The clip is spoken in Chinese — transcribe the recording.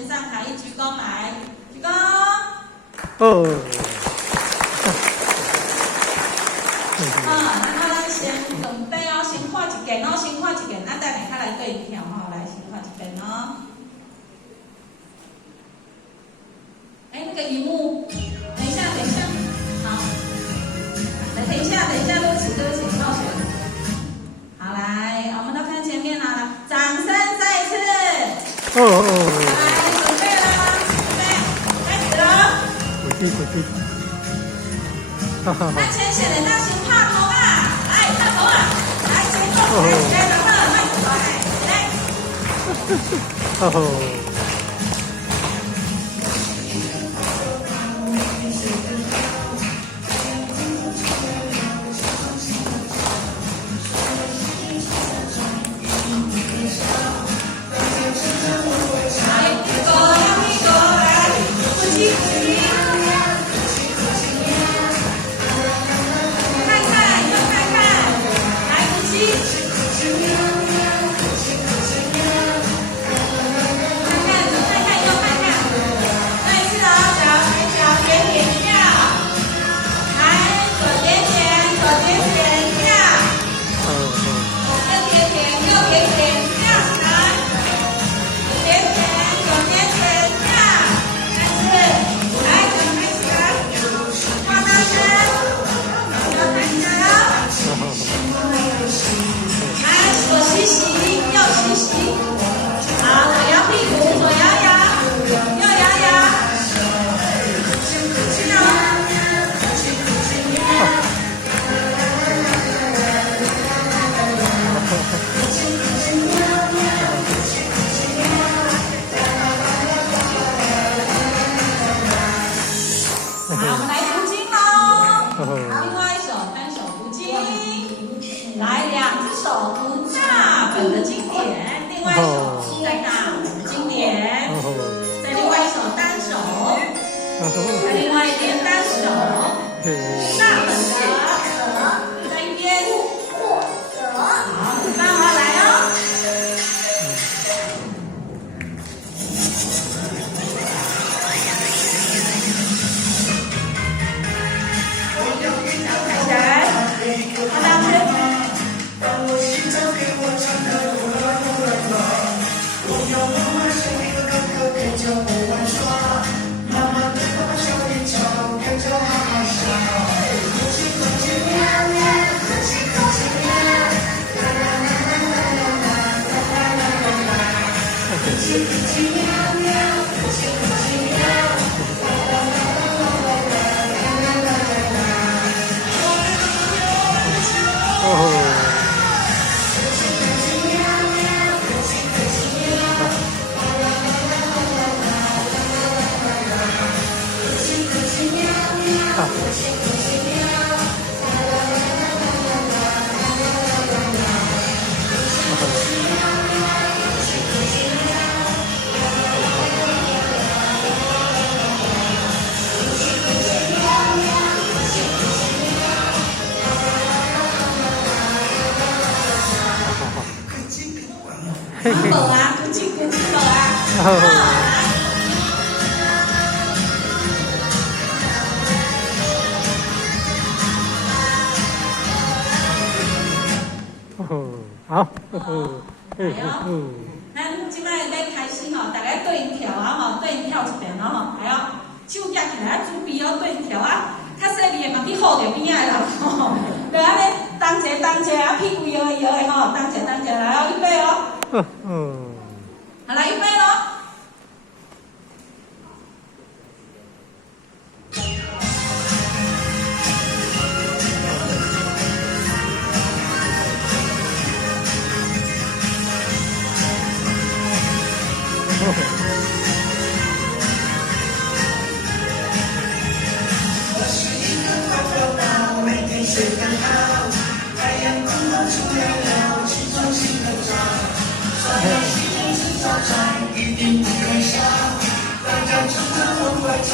先上台，一鞠躬来，鞠躬。哦。然后咱先准备哦，先看一件哦，先看一件，咱等下较来对跳吼，来先看一件哦。哎，那个荧幕，等一下，好，来，等一下，对不起，冒险。好，来，我们都看前面啦，掌声再次。来，准备了，准备，开始喽。不记。那浅显的，那先拍头啊，来拍头啊，来先动，来，然后慢走来。好啊，鼓起手啊！好。咱即摆要开始吼，大家对因跳啊吼，对因跳一遍哦吼，来哦，手举起来，准备哦，对因跳啊。较细微的嘛，去护着边仔的人吼，就安尼，动一下，啊屁股摇的吼，动一下，来哦，预备哦。好，来预备咯。我是一个快乐宝，每天睡得好，太阳公公出来了，起床洗个澡，刷牙洗脸吃早餐，一定不可少，大家冲着往外跑。